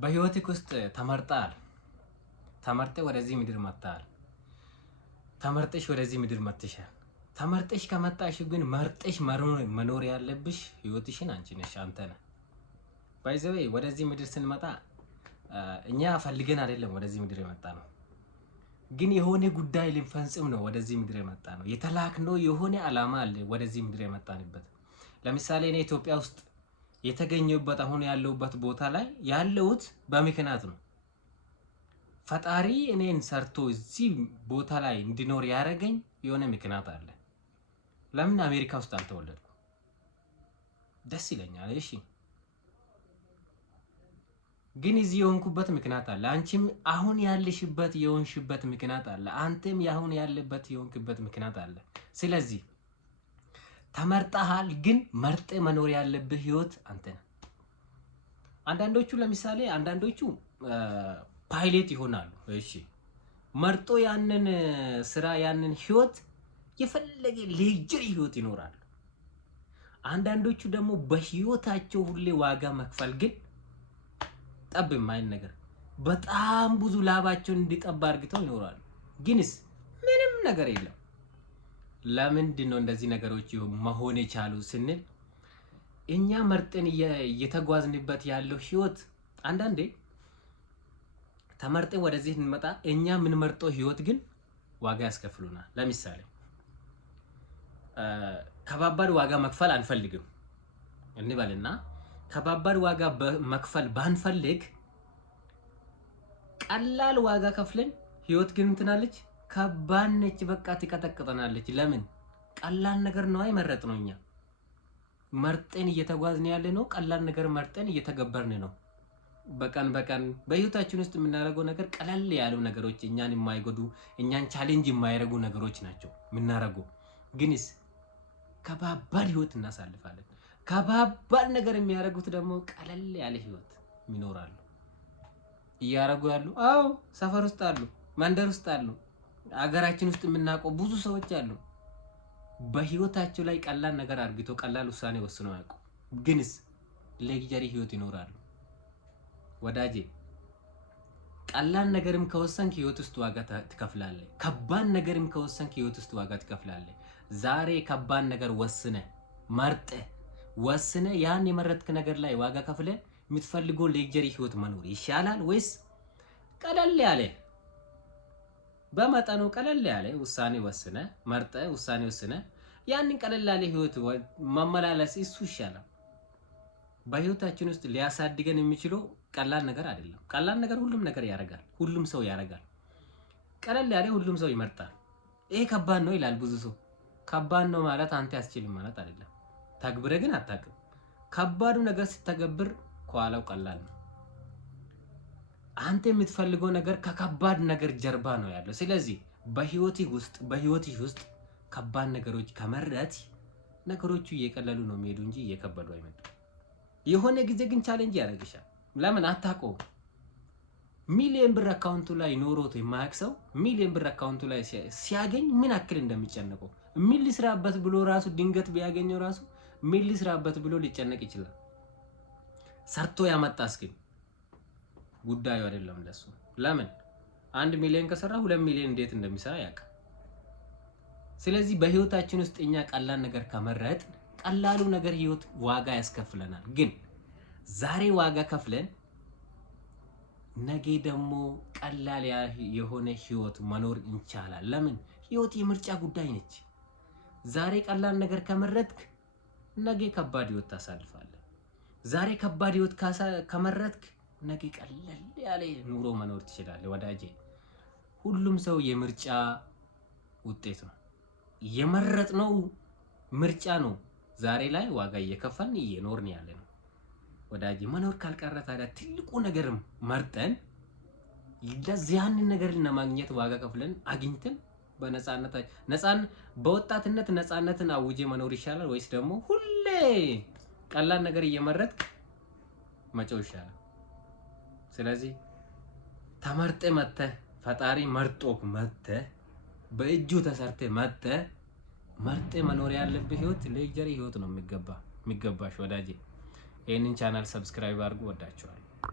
በህይወትህ ውስጥ ተመርጠሃል። ተመርጠህ ወደዚህ ምድር መጥተሃል። ተመርጠሽ ወደዚህ ምድር መጥተሻል። ተመርጠሽ ከመጣሽ ግን መርጠሽ መኖር ያለብሽ ህይወትሽን አንቺ ነሽ፣ አንተ ነህ። ባይዘዌ ወደዚህ ምድር ስንመጣ እኛ ፈልገን አይደለም ወደዚህ ምድር የመጣ ነው። ግን የሆነ ጉዳይ ልንፈጽም ነው ወደዚህ ምድር የመጣ ነው። የተላክነው የሆነ አላማ አለ ወደዚህ ምድር የመጣንበት። ለምሳሌ እኔ ኢትዮጵያ ውስጥ የተገኘሁበት አሁን ያለሁበት ቦታ ላይ ያለሁት በምክንያት ነው። ፈጣሪ እኔን ሰርቶ እዚህ ቦታ ላይ እንዲኖር ያደረገኝ የሆነ ምክንያት አለ። ለምን አሜሪካ ውስጥ አልተወለድኩ? ደስ ይለኛል። እሺ፣ ግን እዚህ የሆንኩበት ምክንያት አለ። አንቺም አሁን ያለሽበት የሆንሽበት ምክንያት አለ። አንተም ያሁን ያለበት የሆንክበት ምክንያት አለ። ስለዚህ ተመርጠሃል፣ ግን መርጠ መኖር ያለብህ ህይወት አንተ ነህ። አንዳንዶቹ ለምሳሌ ፓይሌት ይሆናሉ። እሺ፣ መርጦ ያንን ስራ ያንን ህይወት የፈለገ ሌጀሪ ህይወት ይኖራሉ። አንዳንዶቹ ደግሞ በህይወታቸው ሁሌ ዋጋ መክፈል ግን ጠብ የማይል ነገር በጣም ብዙ ላባቸውን እንዲጠባ አድርገው ይኖራሉ። ግንስ ምንም ነገር የለም። ለምንድን ነው እንደዚህ ነገሮች መሆን የቻሉ ስንል እኛ መርጠን እየተጓዝንበት ያለው ህይወት አንዳንዴ ተመርጠን ወደዚህ እንመጣ እኛ ምን መርጠው ህይወት ግን ዋጋ ያስከፍሉናል። ለምሳሌ ከባባድ ዋጋ መክፈል አንፈልግም እንበልና ከባባድ ዋጋ መክፈል ባንፈልግ ቀላል ዋጋ ከፍለን ህይወት ግን እንትናለች ከባድ ነች፣ በቃ ትቀጠቅጠናለች። ለምን? ቀላል ነገር ነው አይመረጥ ነው። እኛ መርጠን እየተጓዝን ያለ ነው። ቀላል ነገር መርጠን እየተገበርን ነው። በቀን በህይወታችን ውስጥ የምናደርገው ነገር ቀለል ያሉ ነገሮች፣ እኛን የማይጎዱ እኛን ቻሌንጅ የማያደርጉ ነገሮች ናቸው የምናደርገው። ግንስ ከባባድ ህይወት እናሳልፋለን። ከባባድ ነገር የሚያደርጉት ደግሞ ቀለል ያለ ህይወት ይኖራሉ። እያደረጉ ያሉ አዎ፣ ሰፈር ውስጥ አሉ፣ መንደር ውስጥ አሉ፣ አገራችን ውስጥ የምናውቀው ብዙ ሰዎች አሉ። በህይወታቸው ላይ ቀላል ነገር አርግቶ ቀላል ውሳኔ ወስነው ያውቁ፣ ግንስ ሌግጀሪ ህይወት ይኖራሉ። ወዳጄ ቀላል ነገርም ከወሰንክ ህይወት ውስጥ ዋጋ ትከፍላለህ። ከባድ ነገርም ከወሰንክ ህይወት ውስጥ ዋጋ ትከፍላለህ። ዛሬ ከባድ ነገር ወስነ ያን የመረጥክ ነገር ላይ ዋጋ ከፍለ የምትፈልገው ሌግጀሪ ህይወት መኖር ይሻላል ወይስ ቀለል ያለ በመጠኑ ቀለል ያለ ውሳኔ ወስነ ያንን ቀለል ያለ ህይወት መመላለስ እሱ ይሻላል? በህይወታችን ውስጥ ሊያሳድገን የሚችለው ቀላል ነገር አይደለም። ቀላል ነገር ሁሉም ነገር ያደርጋል፣ ሁሉም ሰው ያደርጋል። ቀለል ያለ ሁሉም ሰው ይመርጣል። ይሄ ከባድ ነው ይላል ብዙ ሰው። ከባድ ነው ማለት አንተ ያስችልም ማለት አይደለም። ተግብረ ግን አታውቅም። ከባዱ ነገር ስትተገብር ከኋላው ቀላል ነው። አንተ የምትፈልገው ነገር ከከባድ ነገር ጀርባ ነው ያለው። ስለዚህ በህይወትህ ውስጥ ከባድ ነገሮች ከመረጥ ነገሮቹ እየቀለሉ ነው የሚሄዱ እንጂ እየከበዱ አይመጡም። የሆነ ጊዜ ግን ቻሌንጅ ያደርግሻል። ለምን አታውቀውም? ሚሊዮን ብር አካውንቱ ላይ ኖሮት የማያውቅ ሰው ሚሊዮን ብር አካውንቱ ላይ ሲያገኝ ምን አክል እንደሚጨነቀው ምን ሊስራበት ብሎ ራሱ ድንገት ቢያገኘው ራሱ ምን ሊስራበት ብሎ ሊጨነቅ ይችላል። ሰርቶ ያመጣስ ግን ጉዳዩ አይደለም ለሱ። ለምን 1 ሚሊዮን ከሰራ 2 ሚሊዮን እንዴት እንደሚሰራ ያውቃል። ስለዚህ በህይወታችን ውስጥ እኛ ቀላል ነገር ከመረጥ ቀላሉ ነገር ህይወት ዋጋ ያስከፍለናል። ግን ዛሬ ዋጋ ከፍለን ነገ ደግሞ ቀላል የሆነ ህይወት መኖር እንቻላለን። ለምን? ህይወት የምርጫ ጉዳይ ነች። ዛሬ ቀላል ነገር ከመረጥክ ነገ ከባድ ህይወት ታሳልፋለህ። ዛሬ ከባድ ህይወት ከመረጥክ ነገ ቀላል ያለ ኑሮ መኖር ትችላለህ። ወዳጄ ሁሉም ሰው የምርጫ ውጤት ነው። የመረጥነው ምርጫ ነው ዛሬ ላይ ዋጋ እየከፈልን እየኖርን ያለ ነው። ወዳጄ መኖር ካልቀረ ታዲያ ትልቁ ነገርም መርጠን ያንን ነገር ለማግኘት ዋጋ ከፍለን አግኝተን በወጣትነት ነፃነትን አውጄ መኖር ይሻላል ወይስ ደግሞ ሁሌ ቀላል ነገር እየመረጥክ መጮህ ይሻላል? ስለዚህ ተመርጠ መጥተህ ፈጣሪ መርጦክ መጥተህ በእጁ ተሰርተ መርጠ መኖር ያለብህ ህይወት ሌግጀሪ ህይወት ነው የሚገባሽ ወዳጄ። ይሄንን ቻናል ሰብስክራይብ አድርጉ። ወዳችኋለሁ።